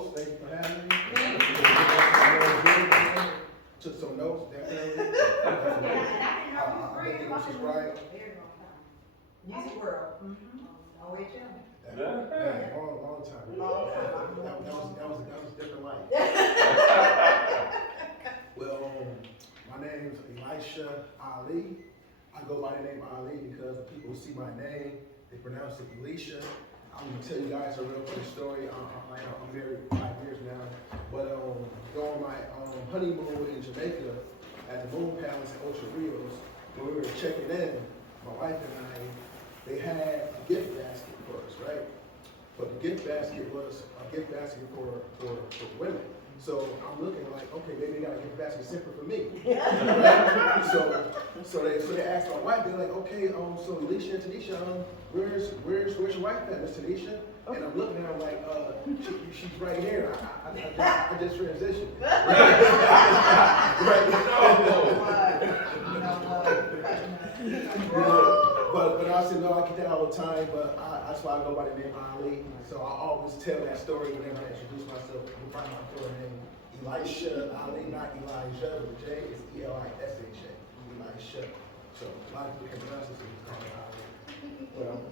host. Thank you for having me. Took some notes, definitely. And I didn't know you were free. Subscribe. Music world. Oh, wait, tell me. Long time. That was a different life. Well, my name's Elisha Ali. I go by the name Ali because when people see my name, they pronounce it Elisha. I'm gonna tell you guys a real quick story. I'm married 5 years now, but during my honeymoon in Jamaica at the Moon Palace in Ocho Rios, when we were checking in, my wife and I, they had a gift basket for us, right? But the gift basket was a gift basket for women. So I'm looking like, okay, maybe they got a gift basket separate for me. Right? So they asked my wife, they're like, okay, so Elisha and Tanisha, where's your wife at, Miss Tanisha? And I'm looking at her like, she's right here. I just transitioned. Right? But I said, no, I get that all the time, but that's why I go by the name Ali. So I always tell that story whenever I introduce myself. You find my full name, Elisha Ali, not Elijah. The J is Elisha. Elisha. So a lot of people can pronounce it, so it's called Ali. Well,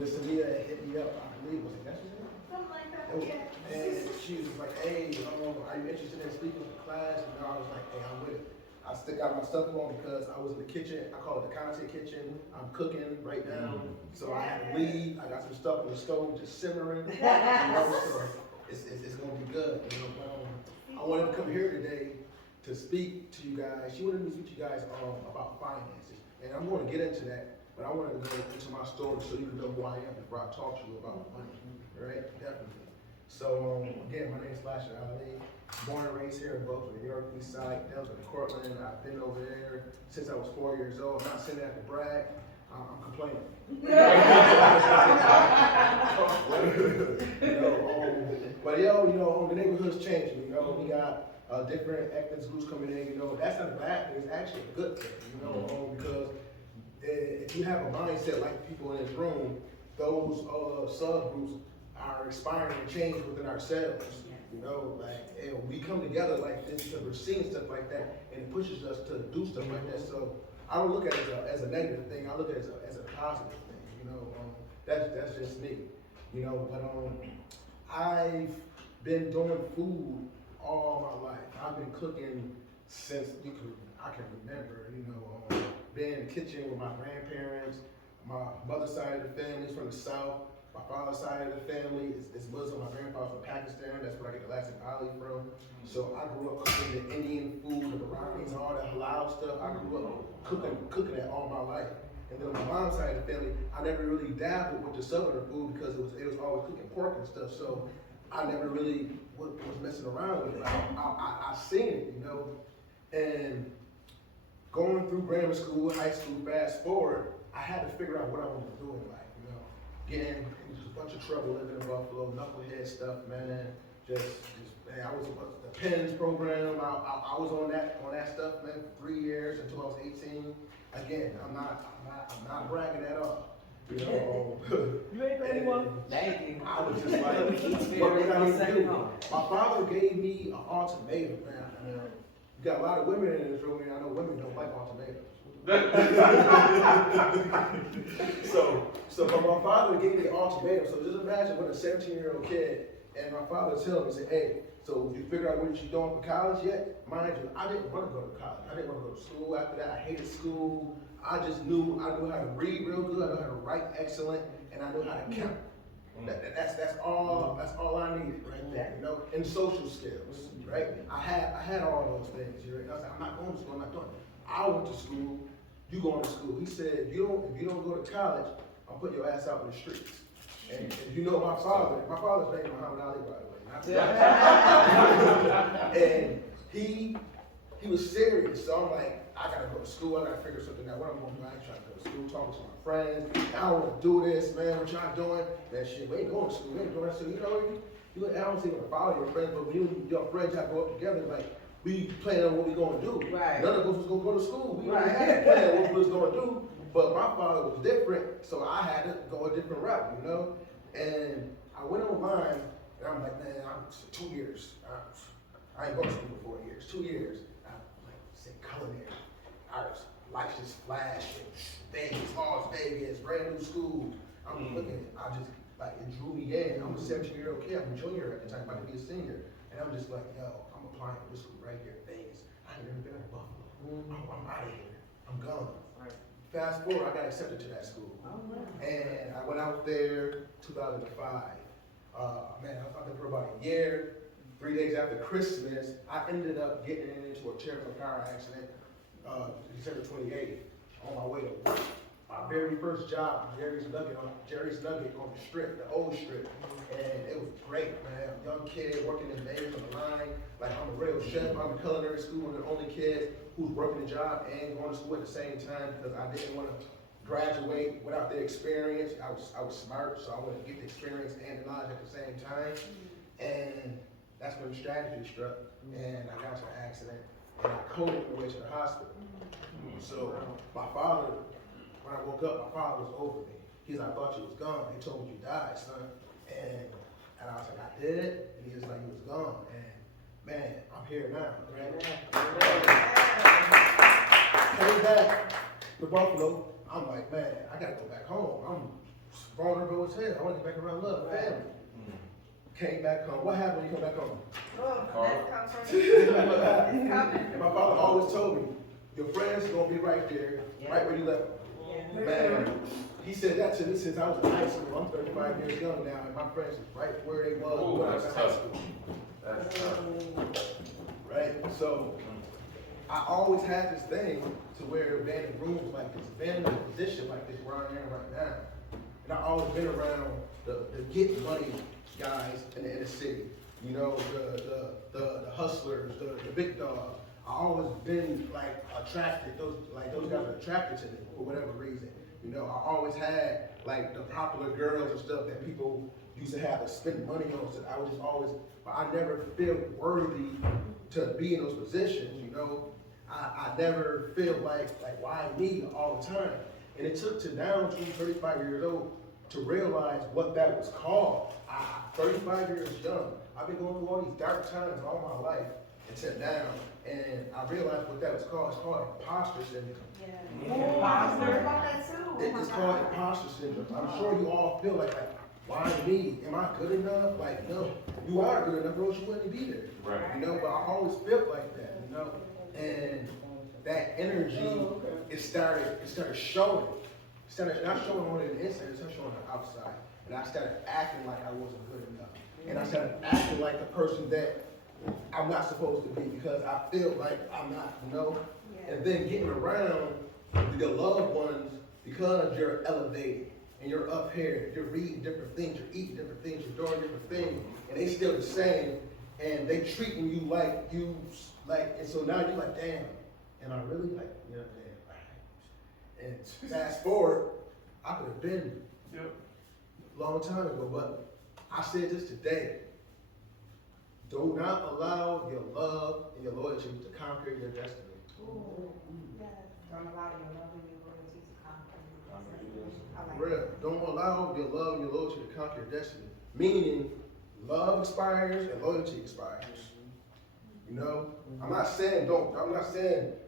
Miss Anita hit me up, I believe, was it yesterday? Something like that, yeah. And she was like, hey, are you interested in speaking for class? And I was like, hey, I'm with it. I still got my stuff on because I was in the kitchen. I call it the content kitchen. I'm cooking right now. So I had to leave. I got some stuff on the stove just simmering. So it's going to be good. I wanted to come here today to speak to you guys. She wanted me to speak to you guys about finances. And I'm going to get into that. But I wanted to go into my story so you can know who I am before I talk to you about money. Right? Definitely. So again, my name is Elisha Ali. Born and raised here in Brooklyn, New York, East Side, Delta, Cortland. I've been over there since I was 4 years old. I'm not saying that to brag. I'm complaining. But the neighborhood's changing. We got different ethnic groups coming in. That's not a bad thing. It's actually a good thing. Because if you have a mindset like the people in this room, those subgroups are inspiring and change within ourselves. We come together like this because we're seeing stuff like that, and it pushes us to do stuff like that. So I don't look at it as a negative thing. I look at it as a positive thing. That's just me. But I've been doing food all my life. I've been cooking since I can remember. Being in the kitchen with my grandparents. My mother's side of the family is from the South. My father's side of the family is Muslim. My grandfather's from Pakistan. That's where I get the last name Ali from. So I grew up cooking the Indian food, the Iraqis, and all that halal stuff. I grew up cooking that all my life. And then on my mom's side of the family, I never really dabbled with the southern food because it was always cooking pork and stuff. So I never really was messing around with it. I seen it, And going through grammar school, high school, fast forward, I had to figure out what I wanted to do in life. Getting into a bunch of trouble living in Buffalo, knucklehead stuff, man. Man, I was the PENS program. I was on that stuff, man, for 3 years until I was 18. Again, I'm not bragging at all. You ain't the only one. Thank you. I was just like, what did I need to do? My father gave me an ultimatum, man. You got a lot of women in this room, and I know women don't like ultimatums. So my father gave me an ultimatum. So just imagine when a 17-year-old kid and my father tells me, say, hey, so you figure out what you're doing for college yet? Mind you, I didn't want to go to college. I didn't want to go to school after that. I hated school. I just knew I knew how to read real good. I knew how to write excellent, and I knew how to count. That's all I needed right there, and social skills, right? I had all those things, right? I was like, I'm not going to school. I'm not doing it. I went to school. You going to school. He said, if you don't go to college, I'll put your ass out in the streets. And my father's name is Muhammad Ali, by the way. And he was serious. So I'm like, I gotta go to school. I gotta figure something out. What I'm gonna do? I ain't trying to go to school, talking to my friends. I don't want to do this, man. What y'all doing? That shit. We ain't going to school. We ain't doing that. So I don't see want to follow your friends, but when you and your friends y'all go up together, like. We plan on what we gonna do. Right. None of us was gonna go to school. We already had a plan on what we was gonna do, but my father was different, so I had to go a different route, And I went online And I'm like, man, I'm 2 years. I ain't going to school for 4 years. 2 years. I'm like, say culinary. Lights just flashing. Vegas, Las Vegas, brand new school. I'm looking, it drew me in. I'm a 17-year-old kid. I'm a junior at the time, about to be a senior. And I'm just like, yo, I'm applying for this school right here in Vegas. I ain't never been to Buffalo. I'm out of here. I'm gone. Right. Fast forward, I got accepted to that school. And I went out there 2005. Man, I was out there for about a year. 3 days after Christmas, I ended up getting into a terrible car accident, December 28th, on my way to work. My very first job, Jerry's Nugget on the strip, the old strip. And it was great, man. Young kid working in Vegas on the line. Like, I'm a real chef. I'm in culinary school, and the only kid who's working a job and going to school at the same time because I didn't want to graduate without the experience. I was smart, so I wanted to get the experience and the knowledge at the same time. And that's when the strategy struck, and I got into an accident, and I coded my way to the hospital. So my father, when I woke up, my father was over me. He's like, I thought you was gone. They told me you died, son. And I was like, I did? And he was like, you was gone. And man, I'm here now, right? Came back to Buffalo. I'm like, man, I gotta go back home. I'm vulnerable as hell. I want to get back around love, family. Came back home. What happened when you come back home? And my father always told me, your friends are gonna be right there, right where you left them. Man, he said that to me since I was in high school. I'm 35 years young now, and my friends is right where they was when I was in high school. That's tough. Right? So I always had this thing to where being in rooms like this, being in a position like this where I am right now. And I always been around the get money guys in the inner city. You know, the hustlers, the big dogs. I always been like attracted, those guys are attracted to me for whatever reason. You know, I always had like the popular girls and stuff that people used to have to spend money on. So I was just always, but I never felt worthy to be in those positions, you know. I never feel like why me all the time. And it took to down to 35 years old to realize what that was called. 35 years young, I've been going through all these dark times all my life until now. And I realized what that was called. It's called imposter syndrome. It's called imposter syndrome. I'm sure you all feel like why me? Am I good enough? Like, no, you are good enough, or else you wouldn't be there. Right. You know, but I always felt like that, you know. And that energy, it started showing. It started not showing on the inside, it started showing on the outside. And I started acting like I wasn't good enough. And I started acting like the person that I'm not supposed to be because I feel like I'm not, you know? And then getting around your loved ones because you're elevated and you're up here, you're reading different things, you're eating different things, you're doing different things, and they still the same, and they treating you like you, like, and so now you're like, damn, am I really like, you know, damn, and fast forward, I could have been a long time ago, but I said this today. Do not allow your love and your loyalty to conquer your destiny. Don't allow your love and your loyalty to conquer your destiny. I like Real. Don't allow your love and your loyalty to conquer your destiny. Meaning, love expires and loyalty expires. You know, I'm not saying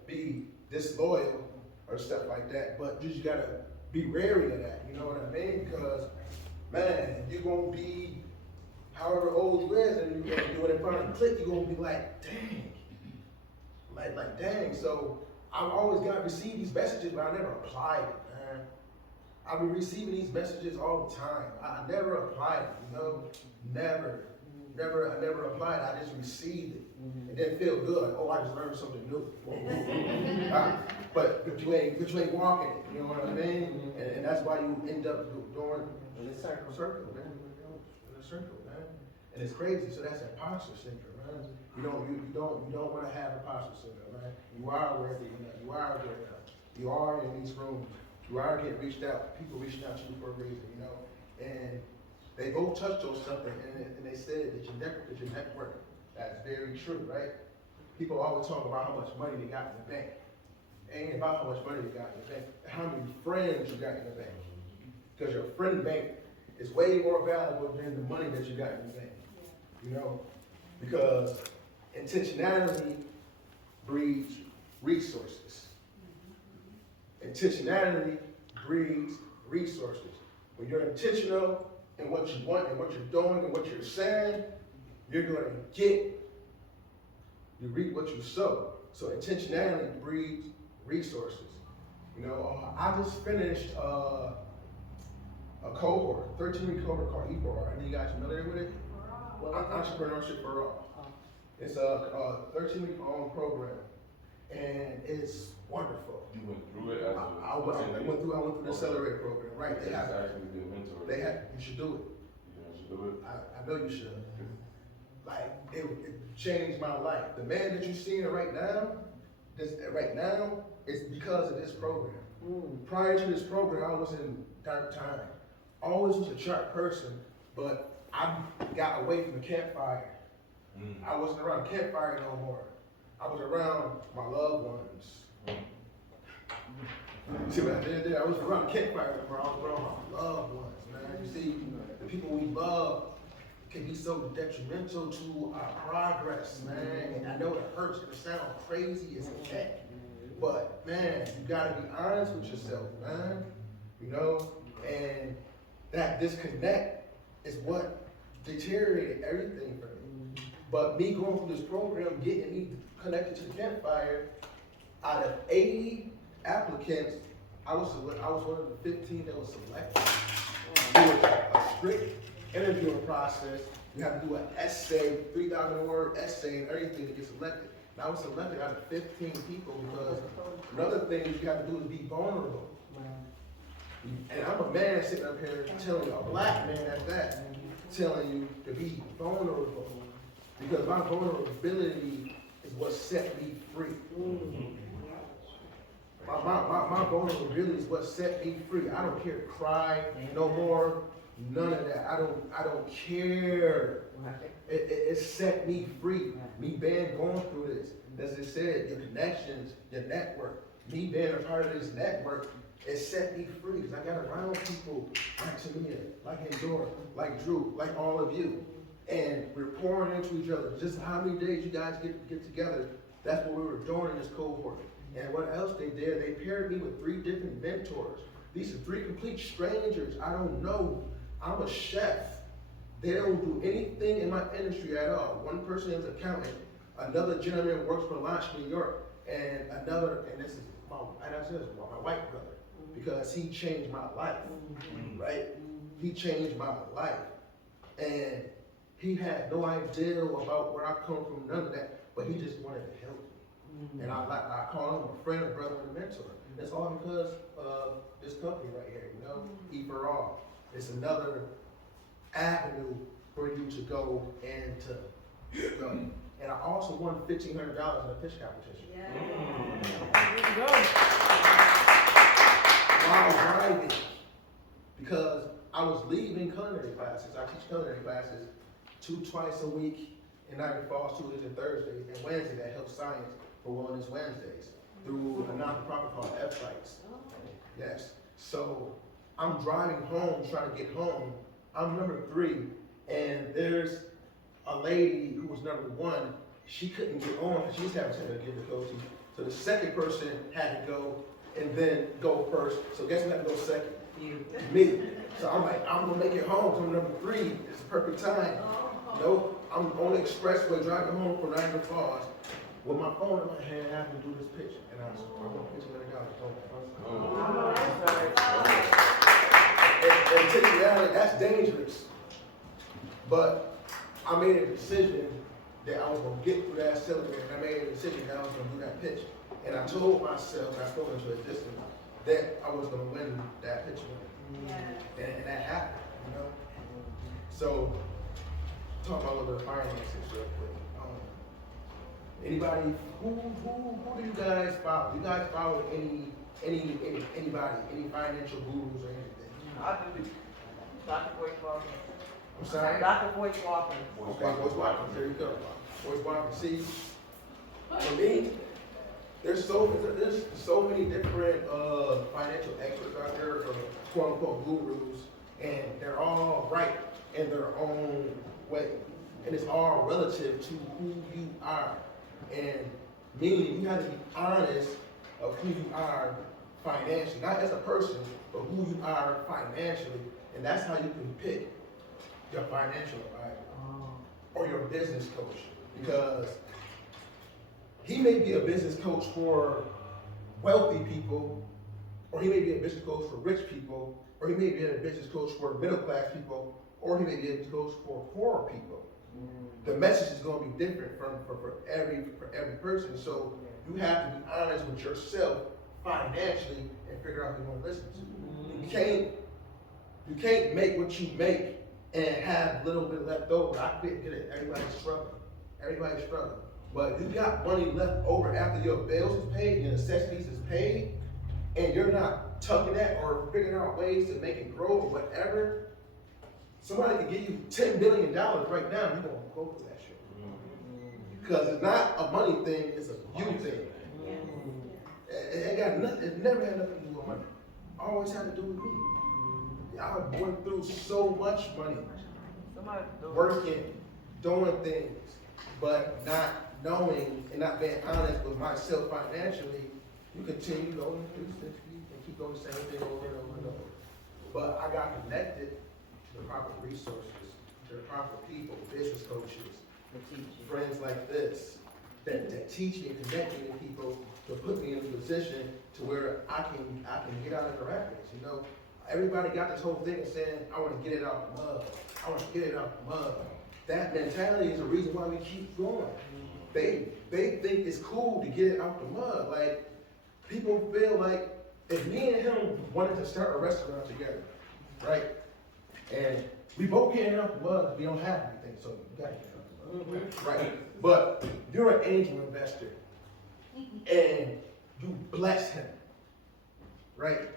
be disloyal or stuff like that, but you just gotta be wary of that. You know what I mean? Because, man, you're gonna be however old you is, and you're gonna do it in front of the click, you're gonna be like, dang. Like dang. So I've always receive these messages, but I never applied it, man. I've been receiving these messages all the time. I never applied it, you know? I never applied it, I just received it. It didn't feel good. Oh, I just learned something new. But you ain't walking it, you know what I mean? And that's why you end up doing in a circle, man. In a circle, man. And it's crazy. So that's imposter syndrome, man. You don't want to have imposter syndrome, man. You are worthy enough. You are good enough. You are in these rooms. You are getting reached out. People reaching out to you for a reason, you know. And they both touched on something, and they said that your network. That's very true, right? People always talk about how much money they got in the bank. It ain't about how much money you got in the bank. How many friends you got in the bank? Because your friend bank is way more valuable than the money that you got in the bank. you know, because intentionality breeds resources. Intentionality breeds resources. When you're intentional in what you want and what you're doing and what you're saying, you're going to get, you reap what you sow. So intentionality breeds resources. You know, I just finished a cohort, 13-week cohort called EBOR. Are you guys familiar with it? Entrepreneurship for All. It's a 13-week long program, and it's wonderful. You went through it as I went through the accelerator program, right? They have actually been mentored. You should do it. You should do it. I know you should. Like, it changed my life. The man that you're seeing right now, it's because of this program. Prior to this program, I was in dark time. Always was a sharp person, but I got away from the campfire. I wasn't around the campfire no more. I was around my loved ones. See what I did there? I was around the campfire, bro. I was around my loved ones, man. You see, the people we love can be so detrimental to our progress, man. And I know it hurts, it sounds crazy as heck. But man, you gotta be honest with yourself, man. You know, and that disconnect is what deteriorated everything for me. But me going through this program, getting me connected to the campfire, out of 80 applicants, I was one of the 15 that was selected. Through a strict interviewing process. You have to do an essay, 3,000-word essay and everything to get selected. And I was selected out of 15 people because another thing you have to do is be vulnerable. And I'm a man sitting up here telling you, a black man at that, telling you to be vulnerable. Because my vulnerability is what set me free. My vulnerability is what set me free. I don't care to cry no more. None of that. I don't care. It set me free. Me being going through this. As it said, your connections, your network. Me being a part of this network, it set me free because I got around people like Tamia, like Endora, like Drew, like all of you. And we're pouring into each other. Just how many days you guys get together, that's what we were doing in this cohort. And what else they did, they paired me with 3 different mentors. These are 3 complete strangers I don't know. I'm a chef. They don't do anything in my industry at all. One person is an accountant. Another gentleman works for Launch New York. And this is my white brother. Because he changed my life, right? He changed my life. And he had no idea about where I come from, none of that. But he just wanted to help me. And I call him a friend, a brother, and a mentor. It's all because of this company right here, you know? E for All. It's another avenue for you to go and to go. And I also won $1,500 in a pitch competition. While I was driving, because I was leaving culinary classes. I teach culinary classes twice a week in Niagara Falls, Tuesdays and Thursdays, and Wednesday at Health Science for Wellness Wednesdays through a nonprofit called F-Sites. Yes. So I'm driving home, trying to get home. I'm number 3, and there's a lady who was number 1. She couldn't get on because she was having some difficulties. So the second person had to go and then go first. So guess who had to go second? You. Me. So I'm like, I'm gonna make it home. So I'm number 3. It's the perfect time. No, I'm on the expressway driving home from Niagara Falls with my phone in my hand, having to do this pitch, and I'm gonna pitch and take it down. That's dangerous. But I made a decision that I was gonna get through that accelerator, and I made a decision that I was gonna do that pitch. And I told myself, I spoke into existence, that I was gonna win that pitch. And that happened, you know? So, talk about a little bit of finances real quick. Anybody, who do you guys follow? Do you guys follow anybody, any financial gurus or anything? I do. Dr. Boyce Walker. I'm sorry? Dr. Boyce Walker. Okay, Boyce Walker, there you go. Boyce Walker, see, for me, there's so many different financial experts out there, or quote unquote gurus, and they're all right in their own way. and it's all relative to who you are. And meaning you have to be honest of who you are financially, not as a person, but who you are financially. And that's how you can pick your financial advisor or your business coach. Because he may be a business coach for wealthy people, or he may be a business coach for rich people, or he may be a business coach for middle class people, or he may be a business coach for poor people. The message is going to be different for every person. So you have to be honest with yourself financially and figure out who you want to listen to. You can't make what you make and have a little bit left over. I get it. Everybody's struggling. But you got money left over after your bills is paid, your necessities is paid, and you're not tucking that or figuring out ways to make it grow or whatever. Somebody can give you $10 billion right now, you're gonna go for that shit. Because it's not a money thing, it's a you thing. It got nothing, it never had nothing to do with money. Always had to do with me. I went through so much money, working, doing things, but not knowing and not being honest with myself financially. You continue going through 60 and keep doing the same thing over and over and over. But I got connected to the proper resources, to the proper people, business coaches, friends like this, that teach me and connect me to people to put me in a position to where I can get out of the rat race. You know, everybody got this whole thing of saying, I want to get it out the mud. I want to get it out the mud. That mentality is the reason why we keep going. They think it's cool to get it out the mud. Like, people feel like if me and him wanted to start a restaurant together, right? And we both getting out the mud, we don't have anything, so you gotta get out the mud. Right? But you're an angel investor and you bless him, right?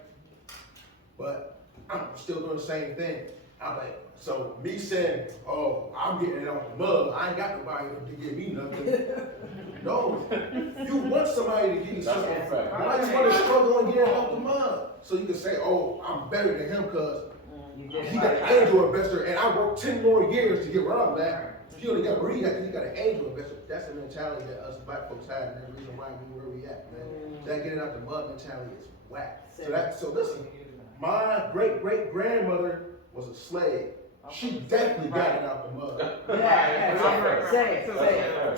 But I'm still doing the same thing. I'm like, so me saying, oh, I'm getting it out the mud, I ain't got nobody to give me nothing. No, you want somebody to give you something. I just want to struggle and get it out the mud. So you can say, oh, I'm better than him because he got an angel investor and I worked 10 more years to get where I'm at. He only got where he got because he got an angel investor. That's the mentality that us black folks have, and that's the reason why we where we at, man. That getting out the mud mentality is whack. So listen, my great-great-grandmother was a slave. She definitely got it out the mud.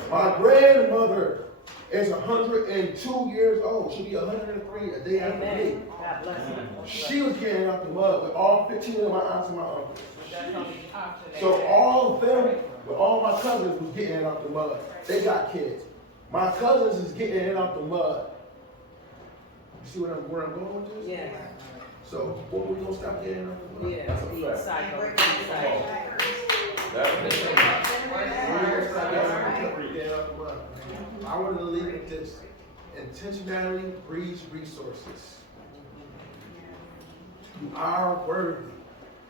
My grandmother is 102 years old. She'll be 103 a day after me. God bless her. She was getting out the mud with all 15 of my aunts and my uncles. So all of them, with all my cousins, was getting it out the mud. They got kids. My cousins is getting it out the mud. You see where I'm going with this? Yeah. So when we gonna stop getting it out the mud? Yeah, the cycle. I want to leave it this. Intentionality breeds resources. You are worthy.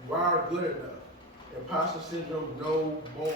You are good enough. Imposter syndrome, no more.